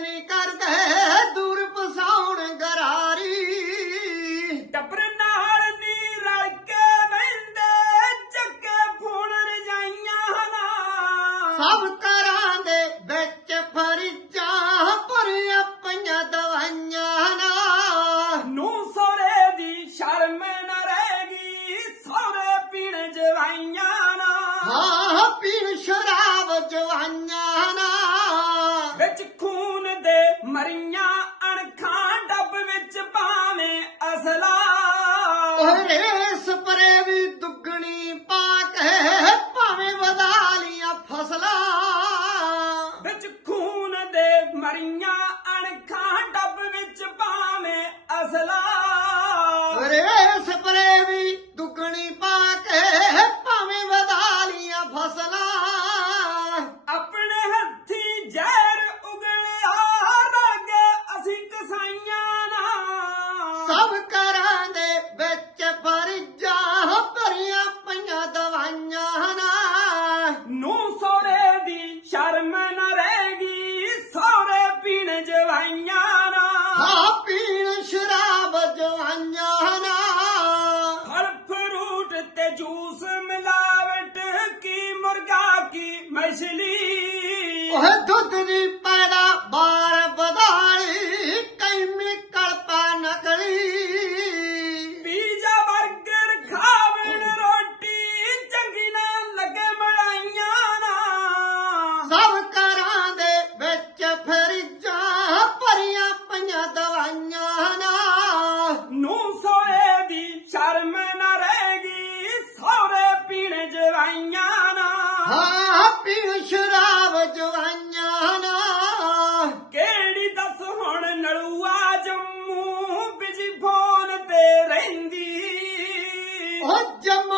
ਨੀ ਕਰ ਕਹੇ ਦੂਰ ਪਸਾਉਣ ਗਰਾਰੀ। ਟੱਬਰ ਨਾਲ ਨੀ ਰਲ ਕੇ ਵੰਦੇ ਚੱਕੇ ਫੋਨ ਰਜਾਈਆਂ ਨਾ ਸਭ ਤਰ੍ਹਾਂ ਦੇ ਵਿੱਚ ਫਰਿਜਾਂ ਭਰੀਆਂ ਪਈਆਂ ਦਵਾਈਆਂ ਨਾ ਨੂੰ ਸੋਰੇ ਦੀ ਸ਼ਰਮ ਨਾ ਰਹੇਗੀ ਸੋਰੇ ਪੀਣ ਜਵਾਈਆਂ ਨਾ ਹਾਂ ਪੀਣ ਸ਼ਰਾਬ ਜਵਾਈਆਂ ਨਾ ਵਿੱਚ Salam. geceli. O hep tadını 烟吗？